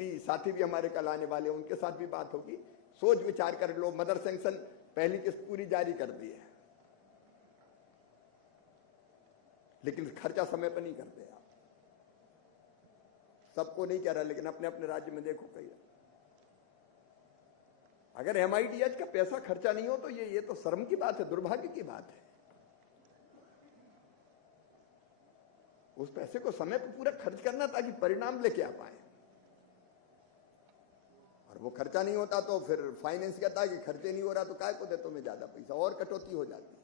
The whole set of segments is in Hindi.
मंत्री साथी भी हमारे कल आने वाले हैं, उनके साथ भी बात होगी। सोच विचार कर लो, मदर सैंक्शन पहली किस्त पूरी जारी कर दी है, लेकिन खर्चा समय पर नहीं करते आप। सबको नहीं कह रहा, लेकिन अपने अपने राज्य में देखो कई। अगर MIDH का पैसा खर्चा नहीं हो तो ये तो शर्म की बात है, दुर्भाग्य की बात है। उस पैसे को समय पर पूरा खर्च करना ताकि परिणाम लेके आ पाए, और वो खर्चा नहीं होता तो फिर फाइनेंस कहता है कि खर्चे नहीं हो रहा तो काय को दे तुम्हें ज्यादा पैसा, और कटौती हो जाती है।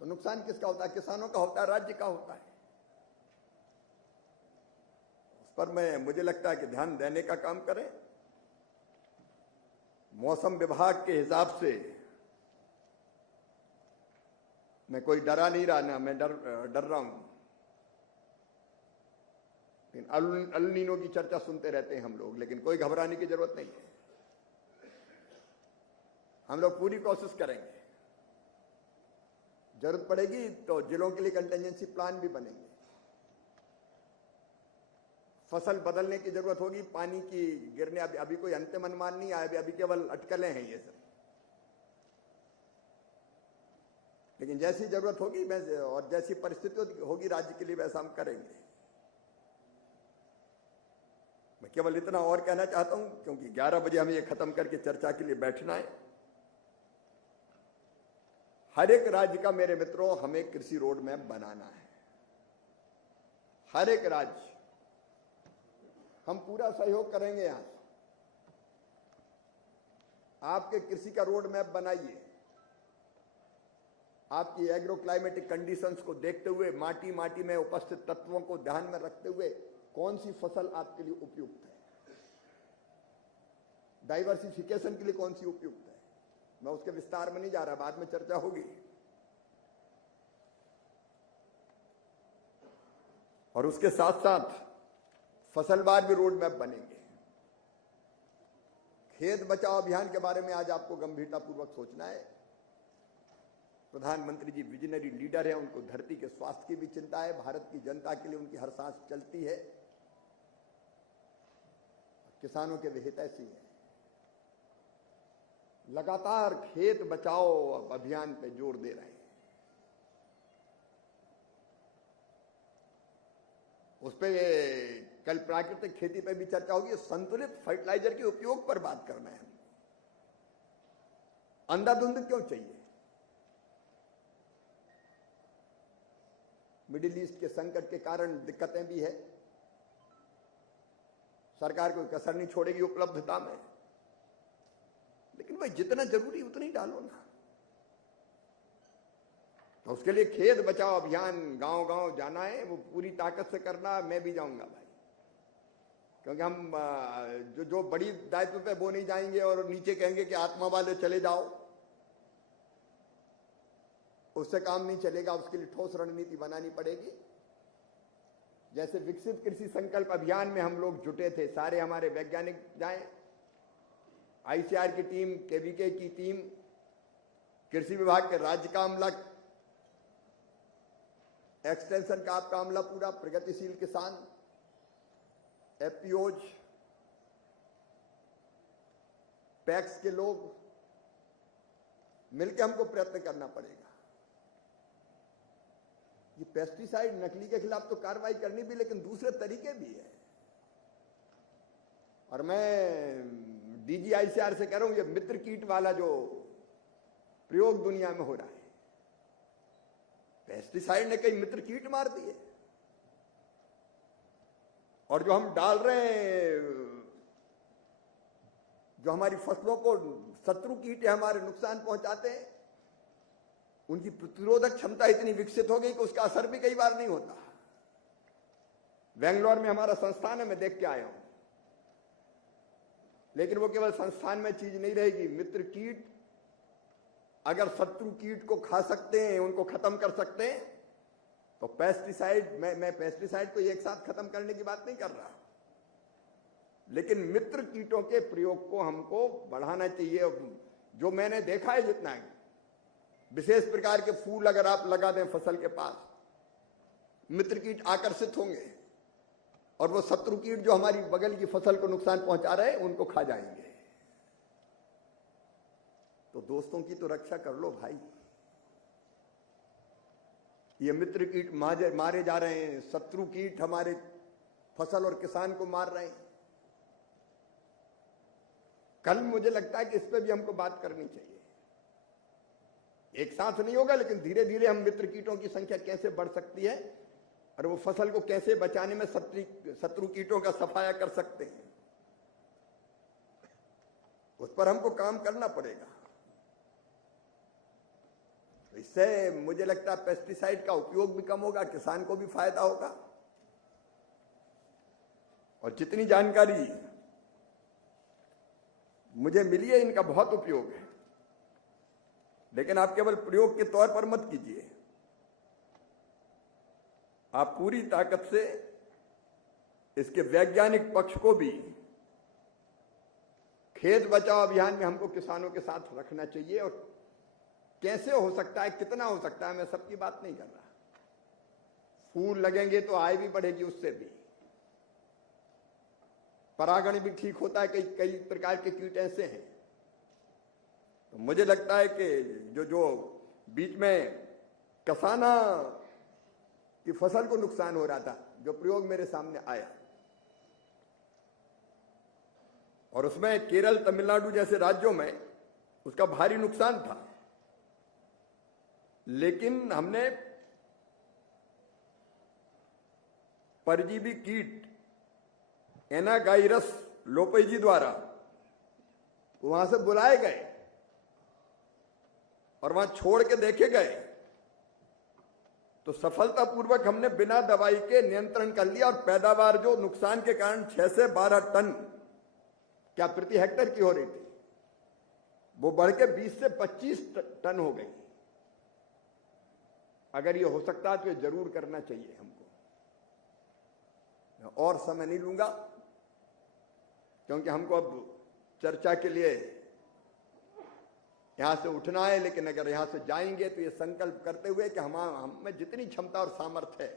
तो नुकसान किसका होता है? किसानों का होता है, राज्य का होता है। उस पर मुझे लगता है कि ध्यान देने का काम करें। मौसम विभाग के हिसाब से मैं कोई डरा नहीं रहा ना, मैं डर रहा हूं। अल नीनो की चर्चा सुनते रहते हैं हम लोग, लेकिन कोई घबराने की जरूरत नहीं है। हम लोग पूरी कोशिश करेंगे, जरूरत पड़ेगी तो जिलों के लिए कंटेंजेंसी प्लान भी बनेंगे। फसल बदलने की जरूरत होगी, पानी की गिरने अभी कोई अंतिम अनुमान नहीं आया, अभी केवल अटकलें हैं ये सब। लेकिन जैसी जरूरत होगी और जैसी परिस्थिति होगी राज्य के लिए, वैसा हम करेंगे। मैं केवल इतना और कहना चाहता हूं, क्योंकि 11 बजे हमें ये खत्म करके चर्चा के लिए बैठना है। हर एक राज्य का, मेरे मित्रों, हमें कृषि रोड मैप बनाना है। हर एक राज्य, हम पूरा सहयोग करेंगे। यहां आपके कृषि का रोड मैप बनाइए, आपकी एग्रो क्लाइमेटिक कंडीशंस को देखते हुए, माटी में उपस्थित तत्वों को ध्यान में रखते हुए कौन सी फसल आपके लिए उपयुक्त है, डाइवर्सिफिकेशन के लिए कौन सी उपयुक्त है। मैं उसके विस्तार में नहीं जा रहा, बाद में चर्चा होगी। और उसके साथ साथ फसलवार भी रोड मैप बनेंगे। खेत बचाओ अभियान के बारे में आज आपको गंभीरतापूर्वक सोचना है। प्रधानमंत्री जी विजनरी लीडर हैं, उनको धरती के स्वास्थ्य की भी चिंता है। भारत की जनता के लिए उनकी हर सांस चलती है। किसानों के भी हितैषी है। लगातार खेत बचाओ अभियान पे जोर दे रहे हैं। उस पे कल प्राकृतिक खेती पे भी चर्चा होगी। संतुलित फर्टिलाइजर के उपयोग पर बात करना है। अंधाधुंध क्यों चाहिए? मिडिल ईस्ट के संकट के कारण दिक्कतें भी है। सरकार कोई कसर नहीं छोड़ेगी उपलब्धता में, लेकिन भाई जितना जरूरी उतना ही डालो ना। तो उसके लिए खेत बचाओ अभियान गांव-गांव जाना है, वो पूरी ताकत से करना। मैं भी जाऊंगा भाई, क्योंकि हम जो बड़ी दायित्व पे वो नहीं जाएंगे और नीचे कहेंगे कि आत्मा वाले चले जाओ, उससे काम नहीं चलेगा। उसके लिए ठोस रणनीति बनानी पड़ेगी। जैसे विकसित कृषि संकल्प अभियान में हम लोग जुटे थे, सारे हमारे वैज्ञानिक जाएं, ICAR की टीम, KVK की टीम, कृषि विभाग के राज्य का अमला, एक्सटेंशन का आपका अमला पूरा, प्रगतिशील किसान, FPOs, पैक्स के लोग मिलकर हमको प्रयत्न करना पड़ेगा। ये पेस्टिसाइड नकली के खिलाफ तो कार्रवाई करनी भी, लेकिन दूसरे तरीके भी है। और मैं DG ICAR से कह रहा हूं, ये मित्र कीट वाला जो प्रयोग दुनिया में हो रहा है, पेस्टिसाइड ने कई मित्र कीट मार दिए। और जो हम डाल रहे हैं, जो हमारी फसलों को शत्रु कीट है, हमारे नुकसान पहुंचाते हैं, उनकी प्रतिरोधक क्षमता इतनी विकसित हो गई कि उसका असर भी कई बार नहीं होता। बेंगलोर में हमारा संस्थान है, मैं देख के आया हूं। लेकिन वो केवल संस्थान में चीज नहीं रहेगी। मित्र कीट अगर शत्रु कीट को खा सकते हैं, उनको खत्म कर सकते हैं, तो पेस्टिसाइड, मैं पेस्टिसाइड को एक साथ खत्म करने की बात नहीं कर रहा, लेकिन मित्र कीटों के प्रयोग को हमको बढ़ाना चाहिए। जो मैंने देखा है, जितना है, विशेष प्रकार के फूल अगर आप लगा दें फसल के पास, मित्र कीट आकर्षित होंगे। और वो शत्रु कीट जो हमारी बगल की फसल को नुकसान पहुंचा रहे हैं उनको खा जाएंगे। तो दोस्तों की तो रक्षा कर लो भाई। ये मित्र कीट मारे जा रहे हैं, शत्रु कीट हमारे फसल और किसान को मार रहे हैं। कल मुझे लगता है कि इस पे भी हमको बात करनी चाहिए। एक साथ नहीं होगा, लेकिन धीरे धीरे हम मित्र कीटों की संख्या कैसे बढ़ सकती है और वो फसल को कैसे बचाने में शत्रु कीटों का सफाया कर सकते हैं, उस पर हमको काम करना पड़ेगा। इससे मुझे लगता है पेस्टिसाइड का उपयोग भी कम होगा, किसान को भी फायदा होगा। और जितनी जानकारी मुझे मिली है इनका बहुत उपयोग है, लेकिन आप केवल प्रयोग के तौर पर मत कीजिए। आप पूरी ताकत से इसके वैज्ञानिक पक्ष को भी खेत बचाओ अभियान में हमको किसानों के साथ रखना चाहिए। और कैसे हो सकता है, कितना हो सकता है, मैं सबकी बात नहीं कर रहा। फूल लगेंगे तो आय भी बढ़ेगी, उससे भी परागण भी ठीक होता है। कई प्रकार के कीट ऐसे हैं। तो मुझे लगता है कि जो बीच में कसाना की फसल को नुकसान हो रहा था, जो प्रयोग मेरे सामने आया, और उसमें केरल, तमिलनाडु जैसे राज्यों में उसका भारी नुकसान था, लेकिन हमने परजीवी कीट एनागाइरस लोपेजी द्वारा वहां से बुलाए गए और वहां छोड़ के देखे गए, तो सफलतापूर्वक हमने बिना दवाई के नियंत्रण कर लिया। और पैदावार जो नुकसान के कारण 6 से 12 टन क्या प्रति हेक्टेयर की हो रही थी, वो बढ़ के 20 से 25 टन हो गई। अगर ये हो सकता है तो ये जरूर करना चाहिए हमको। मैं और समय नहीं लूंगा, क्योंकि हमको अब चर्चा के लिए यहां से उठना है। लेकिन अगर यहां से जाएंगे तो ये संकल्प करते हुए कि हम में जितनी क्षमता और सामर्थ्य है,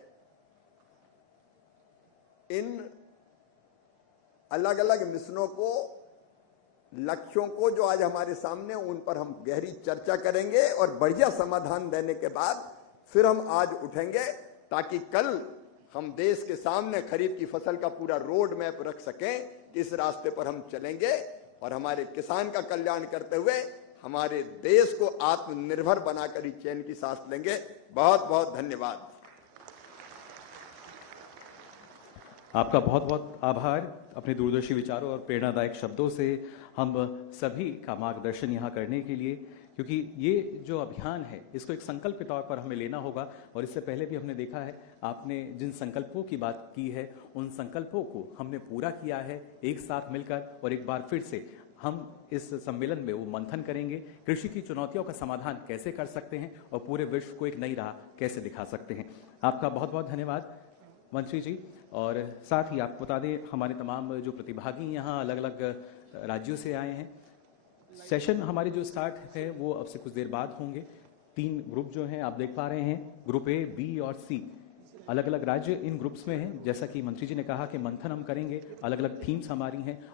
इन अलग अलग मिशनों को, लक्ष्यों को जो आज हमारे सामने, उन पर हम गहरी चर्चा करेंगे और बढ़िया समाधान देने के बाद फिर हम आज उठेंगे, ताकि कल हम देश के सामने खरीफ की फसल का पूरा रोड मैप रख सकें। इस रास्ते पर हम चलेंगे और हमारे किसान का कल्याण करते हुए हमारे देश को आत्मनिर्भर बनाकर ही चैन की सांस लेंगे। बहुत बहुत धन्यवाद। आपका बहुत बहुत आभार। अपने दूरदर्शी विचारों और प्रेरणादायक शब्दों से हम सभी का मार्गदर्शन यहाँ करने के लिए, क्योंकि ये जो अभियान है इसको एक संकल्प के तौर पर हमें लेना होगा। और इससे पहले भी हमने देखा है, आपने जिन संकल्पों की बात की है उन संकल्पों को हमने पूरा किया है एक साथ मिलकर। और एक बार फिर से हम इस सम्मेलन में वो मंथन करेंगे, कृषि की चुनौतियों का समाधान कैसे कर सकते हैं और पूरे विश्व को एक नई राह कैसे दिखा सकते हैं। आपका बहुत बहुत धन्यवाद मंत्री जी। और साथ ही आपको बता दें, हमारे तमाम जो प्रतिभागी यहाँ अलग अलग राज्यों से आए हैं। सेशन हमारी जो स्टार्ट है वो अब से कुछ देर बाद होंगे। 3 ग्रुप जो हैं आप देख पा रहे हैं, ग्रुप ए, बी और सी। अलग अलग राज्य इन ग्रुप्स में हैं। जैसा कि मंत्री जी ने कहा कि मंथन हम करेंगे, अलग अलग थीम्स हमारी हैं।